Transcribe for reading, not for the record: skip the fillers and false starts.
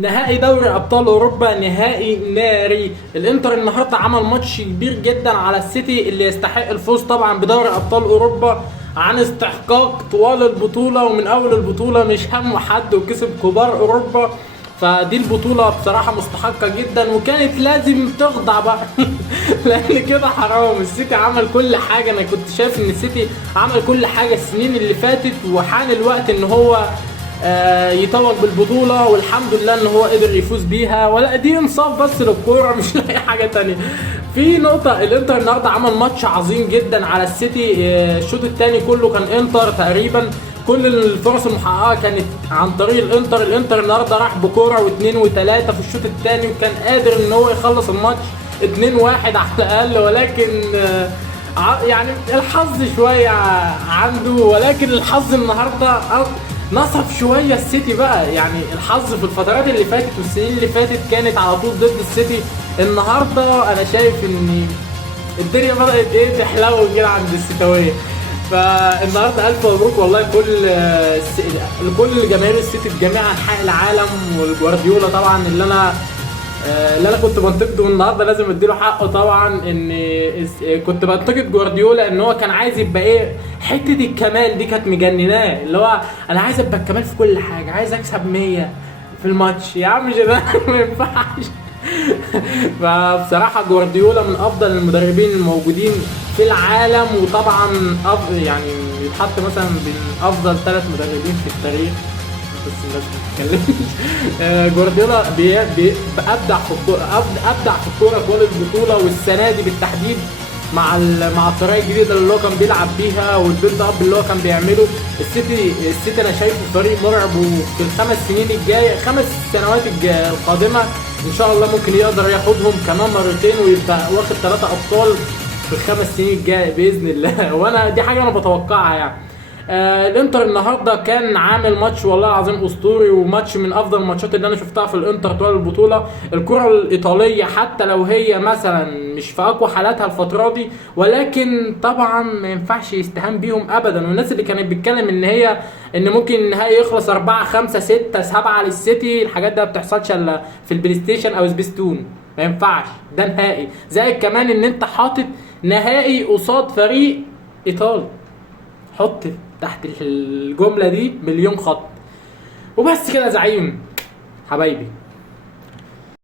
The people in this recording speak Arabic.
نهائي دوري ابطال اوروبا، نهائي ناري. الانتر النهارده عمل ماتش كبير جدا على السيتي اللي يستحق الفوز طبعا بدوري ابطال اوروبا عن استحقاق طوال البطوله ومن اول البطوله، مش هم حد، وكسب كبار اوروبا. فدي البطوله بصراحه مستحقه جدا وكانت لازم تخضع بقى لان كده حرام. السيتي عمل كل حاجه، انا كنت شايف ان السيتي عمل كل حاجه السنين اللي فاتت، وحان الوقت ان هو يتوج بالبطوله، والحمد لله ان هو قدر يفوز بيها. ولا دي انصاف بس للكوره مش لاقي حاجه تانية. في نقطه، الانتر النهارده عمل ماتش عظيم جدا على السيتي. الشوط الثاني كله كان انتر تقريبا، كل الفرص المحققه كانت عن طريق الانتر. الانتر النهارده راح بكوره واثنين وثلاثه في الشوط الثاني، وكان قادر ان هو يخلص الماتش 2-1 على الاقل، ولكن يعني الحظ شويه عنده. ولكن الحظ النهارده نصف شويه السيتي بقى. يعني الحظ في الفترات اللي فاتت والسنين اللي فاتت كانت على طول ضد السيتي. النهارده انا شايف ان الدنيا بدات تحلو كده عند السيتاويه. فالنهارده الف مبروك والله لكل جماهير السيتي في جميع انحاء العالم، والجوارديولا طبعا اللي انا كنت بنتقده النهارده لازم اديله حقه طبعا. ان كنت بنتقد جوارديولا ان هو كان عايز يبقى حته الكمال دي كانت مجنناه، اللي هو انا عايز ابقى الكمال في كل حاجه، عايز اكسب 100 في الماتش. يا عم ده ما ينفعش. فبصراحه جوارديولا من افضل المدربين الموجودين في العالم، وطبعا يعني يتحط مثلا بين افضل 3 مدربين في التاريخ، بس الناس بتتكلم. جوارديولا ابدع في الكوره، ابدع في الكوره طوال البطوله، والسنه دي بالتحديد مع الطريقه الجديده اللي هو كان بيلعب بيها والبيلد اب اللي هو كان بيعمله. السيتي انا شايفه فريق مرعب، وفي ال5 سنين الجايه، 5 سنوات القادمه ان شاء الله ممكن يقدر ياخدهم كمان مرتين ويبقى واخد 3 ابطال في ال5 سنين الجايه باذن الله. وانا دي حاجه انا بتوقعها يعني. الانتر النهارده كان عامل ماتش والله العظيم اسطوري، وماتش من افضل الماتشات اللي انا شفتها في الانتر طوال البطوله. الكره الايطاليه حتى لو هي مثلا مش في اقوى حالاتها الفتره دي، ولكن طبعا ما ينفعش يستهان بيهم ابدا. والناس اللي كانت بتتكلم ان ممكن النهائي يخلص 4 5 6 7 للسيتي، الحاجات دي ما بتحصلش الا في البلاي ستيشن او سبيستون. ما ينفعش، ده نهائي. زائد كمان ان انت حاطط نهائي قصاد فريق ايطالي. حط تحت الجملة دي مليون خط. وبس كده يا زعيم حبايبي.